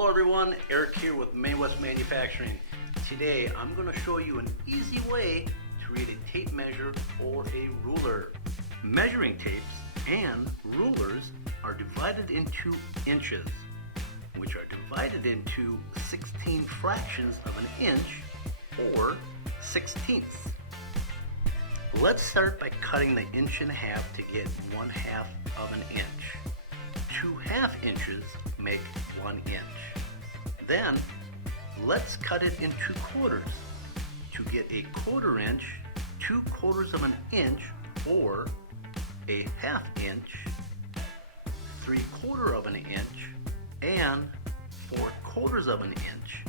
Hello everyone, Eric here with May Wes Manufacturing. Today I'm going to show you an easy way to read a tape measure or a ruler. Measuring tapes and rulers are divided into inches, which are divided into 16 fractions of an inch or sixteenths. Let's start by cutting the inch in half to get 1/2 of an inch. 2 1/2 inches make 1 inch. Then let's cut it into quarters to get a 1/4 inch, 2/4 of an inch or a 1/2 inch, 3/4 of an inch, and 4/4 of an inch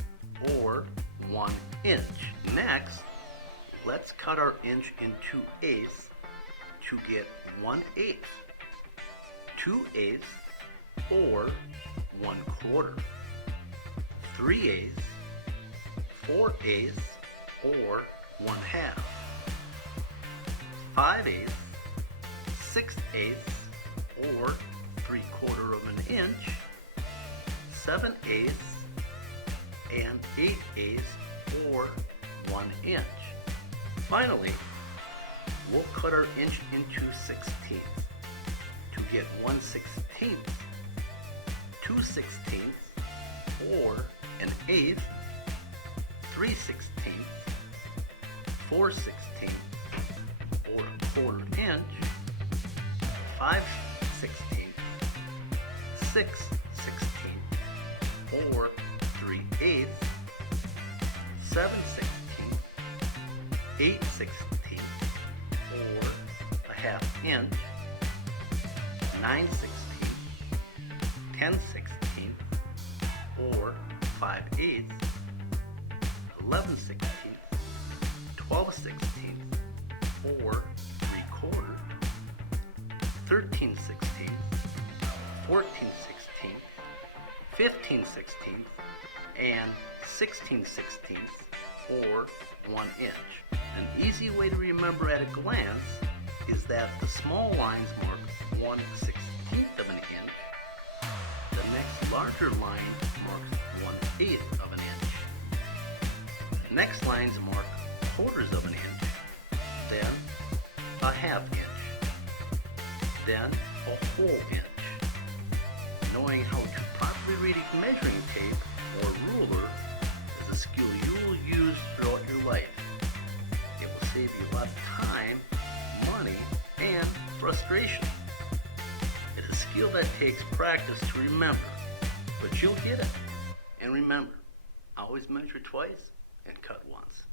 or 1 inch. Next, let's cut our inch into eighths to get 1/8, 2/8 or 1/4, 3/8, 4/8 or 1/2, 5/8, 6/8 or 3/4 of an inch, 7/8 and 8/8 or 1 inch. Finally, we'll cut our inch into sixteenths to get 1/16, 2/16 or an eighth, 3/16, 4/16 or a 1/4 inch, 5/16, 6/16 or 3/8, 7/16, 8/16 or a 1/2 inch, 9/16, 10/16 or 5/8, 11/16, 12/16 or 3/4, 13/16, 14/16, 15/16 and 16/16 or 1 inch. An easy way to remember at a glance is that the small lines mark 1/16 of an inch. The next larger line marks 1/8 of an inch. The next lines mark 1/4 of an inch, then a 1/2 inch, then a whole inch. Knowing how to properly read a measuring tape or ruler is a skill you will use throughout your life. It will save you a lot of time, money, and frustration. It's a skill that takes practice to remember, but you'll get it. And remember, always measure twice and cut once.